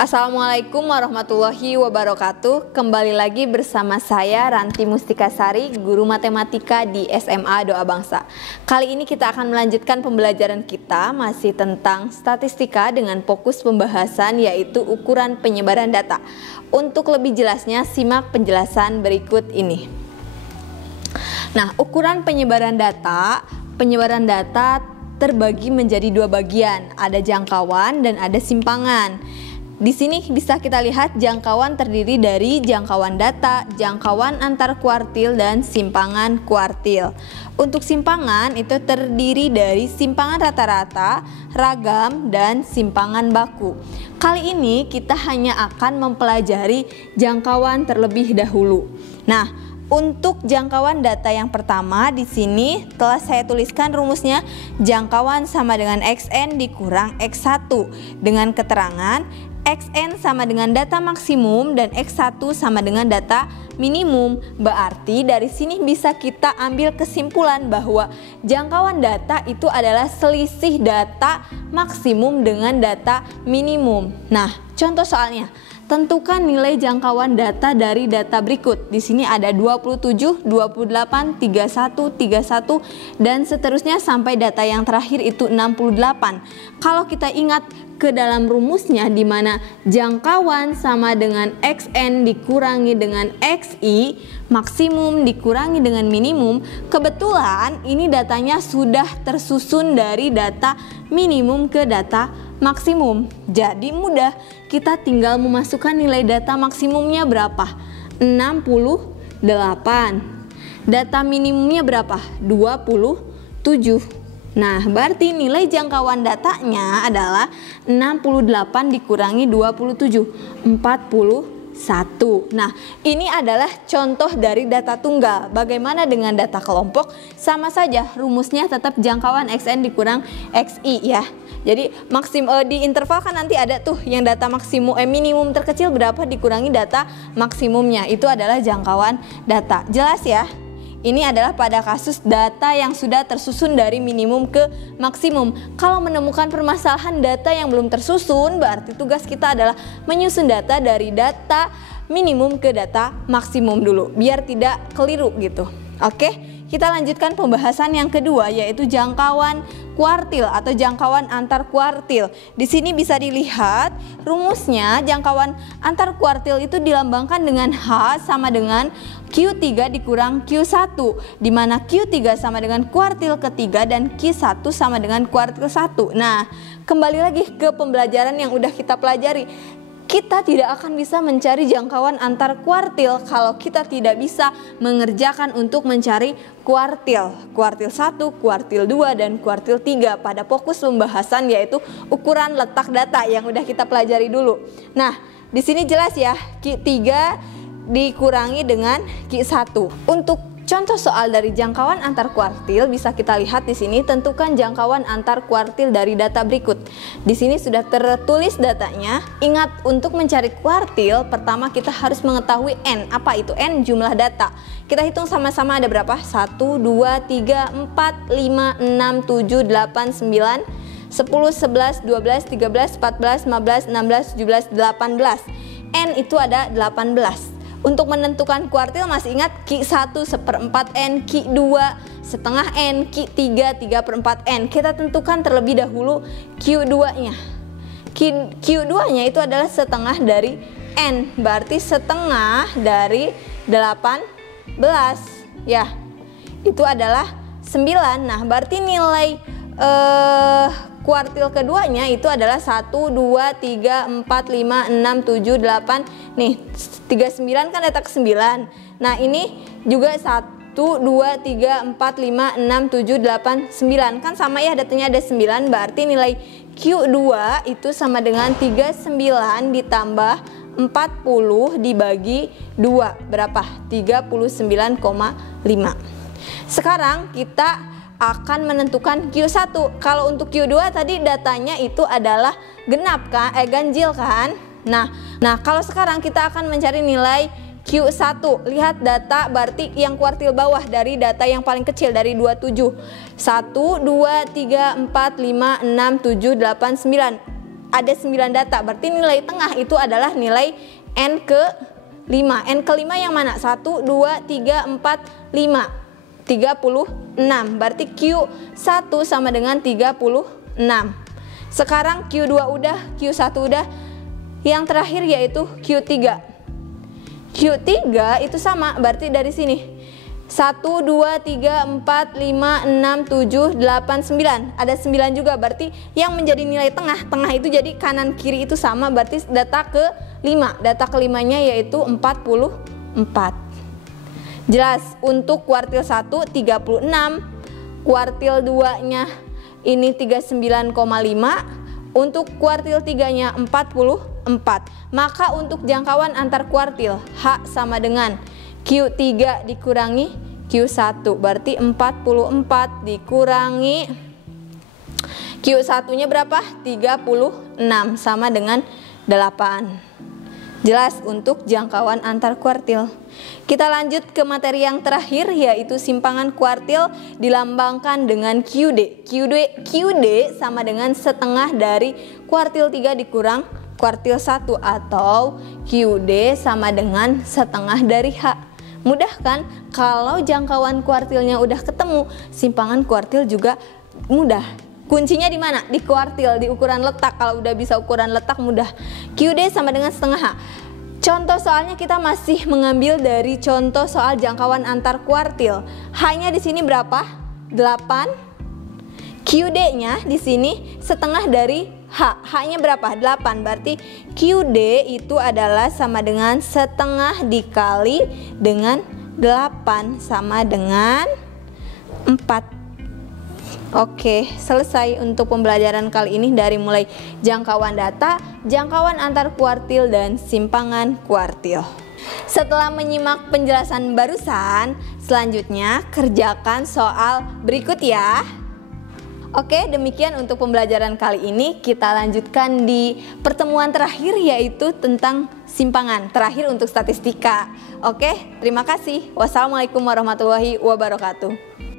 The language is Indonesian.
Assalamualaikum warahmatullahi wabarakatuh. Kembali lagi bersama saya Ranti Mustikasari, guru matematika di SMA Doa Bangsa. Kali ini kita akan melanjutkan pembelajaran kita masih tentang statistika dengan fokus pembahasan yaitu ukuran penyebaran data. Untuk lebih jelasnya simak penjelasan berikut ini. Nah, ukuran penyebaran data terbagi menjadi dua bagian, ada jangkauan dan ada simpangan. Di sini bisa kita lihat jangkauan terdiri dari jangkauan data, jangkauan antar kuartil, dan simpangan kuartil. Untuk simpangan itu terdiri dari simpangan rata-rata, ragam, dan simpangan baku. Kali ini kita hanya akan mempelajari jangkauan terlebih dahulu. Nah, untuk jangkauan data yang pertama di sini telah saya tuliskan rumusnya jangkauan sama dengan XN dikurang X1 dengan keterangan XN sama dengan data maksimum dan X1 sama dengan data minimum. Berarti dari sini bisa kita ambil kesimpulan bahwa jangkauan data itu adalah selisih data maksimum dengan data minimum. Nah, contoh soalnya. Tentukan nilai jangkauan data dari data berikut. Di sini ada 27, 28, 31, 31 dan seterusnya sampai data yang terakhir itu 68. Kalau kita ingat ke dalam rumusnya di mana jangkauan sama dengan XN dikurangi dengan XI, maksimum dikurangi dengan minimum, kebetulan ini datanya sudah tersusun dari data minimum ke data maksimum. Jadi mudah, kita tinggal memasukkan nilai data maksimumnya berapa? 68. Data minimumnya berapa? 27. Nah, berarti nilai jangkauan datanya adalah 68 dikurangi 27, 41. Nah, ini adalah contoh dari data tunggal. Bagaimana dengan data kelompok? Sama saja, rumusnya tetap jangkauan XN dikurang XI ya. Jadi di interval kan nanti ada tuh yang data minimum terkecil berapa dikurangi data maksimumnya. Itu adalah jangkauan data. Jelas ya? Ini adalah pada kasus data yang sudah tersusun dari minimum ke maksimum. Kalau menemukan permasalahan data yang belum tersusun, berarti tugas kita adalah menyusun data dari data minimum ke data maksimum dulu, biar tidak keliru gitu. Oke, kita lanjutkan pembahasan yang kedua yaitu jangkauan kuartil atau jangkauan antar kuartil. Di sini bisa dilihat rumusnya jangkauan antar kuartil itu dilambangkan dengan H sama dengan Q3 dikurang Q1, di mana Q3 sama dengan kuartil ketiga dan Q1 sama dengan kuartil 1. Nah, kembali lagi ke pembelajaran yang udah kita pelajari. Kita tidak akan bisa mencari jangkauan antar kuartil kalau kita tidak bisa mengerjakan untuk mencari kuartil. Kuartil 1, kuartil 2, dan kuartil 3 pada fokus pembahasan yaitu ukuran letak data yang udah kita pelajari dulu. Nah, di sini jelas ya, Q3 dikurangi dengan Q1. Untuk contoh soal dari jangkauan antar kuartil bisa kita lihat di sini, tentukan jangkauan antar kuartil dari data berikut. Di sini sudah tertulis datanya. Ingat, untuk mencari kuartil pertama kita harus mengetahui N. Apa itu N? Jumlah data. Kita hitung sama-sama ada berapa? 1, 2, 3, 4, 5, 6, 7, 8, 9, 10, 11, 12, 13, 14, 15, 16, 17, 18. N itu ada 18. Untuk menentukan kuartil masih ingat Q1 1/4 N, Q2 setengah N, Q3 3/4 N. Kita tentukan terlebih dahulu Q2-nya. Q2-nya itu adalah setengah dari N, berarti setengah dari 18 ya. Itu adalah 9. Nah, berarti nilai kuartil keduanya itu adalah 1, 2, 3, 4, 5, 6, 7, 8. Nih, 39 kan data ke-9. Nah, ini juga 1, 2, 3, 4, 5, 6, 7, 8, 9. Kan sama ya, datanya ada 9. Berarti nilai Q2 itu sama dengan 39 ditambah 40 dibagi 2. Berapa? 39,5. Sekarang kita akan menentukan Q1. Kalau untuk Q2 tadi datanya itu adalah genap kan, ganjil kan. Nah, kalau sekarang kita akan mencari nilai Q1. Lihat data berarti yang kuartil bawah dari data yang paling kecil dari 27. 1, 2, 3, 4, 5, 6, 7, 8, 9. ada 9 data, berarti nilai tengah itu adalah nilai N ke 5. N ke 5 yang mana? 1, 2, 3, 4, 5. 36. Berarti Q1 sama dengan 36. Sekarang Q2 udah, Q1 udah. Yang terakhir yaitu Q3. Q3 itu sama, berarti dari sini 1, 2, 3, 4, 5, 6, 7, 8, 9. Ada 9 juga, berarti yang menjadi nilai tengah itu jadi kanan kiri itu sama, berarti data ke 5. Data kelimanya yaitu 44. Jelas, untuk kuartil 1 36, kuartil 2 nya ini 39,5, untuk kuartil 3 nya 44. Maka untuk jangkauan antar kuartil H sama dengan Q3 dikurangi Q1, berarti 44 dikurangi Q1 nya berapa? 36 sama dengan 8. Jelas untuk jangkauan antar kuartil. Kita lanjut ke materi yang terakhir, yaitu simpangan kuartil dilambangkan dengan QD. QD sama dengan setengah dari kuartil 3 dikurang kuartil 1, atau QD sama dengan setengah dari H. Mudah kan? Kalau jangkauan kuartilnya udah ketemu, simpangan kuartil juga mudah. Kuncinya di mana? Di kuartil, di ukuran letak. Kalau udah bisa ukuran letak mudah. QD sama dengan setengah H. Contoh soalnya kita masih mengambil dari contoh soal jangkauan antar kuartil. H-nya di sini berapa? 8. QD-nya di sini setengah dari H. H-nya berapa? 8. Berarti QD itu adalah sama dengan setengah dikali dengan 8 sama dengan 4. Oke, selesai untuk pembelajaran kali ini dari mulai jangkauan data, jangkauan antar kuartil, dan simpangan kuartil. Setelah menyimak penjelasan barusan, selanjutnya kerjakan soal berikut ya. Oke, demikian untuk pembelajaran kali ini. Kita lanjutkan di pertemuan terakhir, yaitu tentang simpangan. Terakhir untuk statistika. Oke, terima kasih. Wassalamualaikum warahmatullahi wabarakatuh.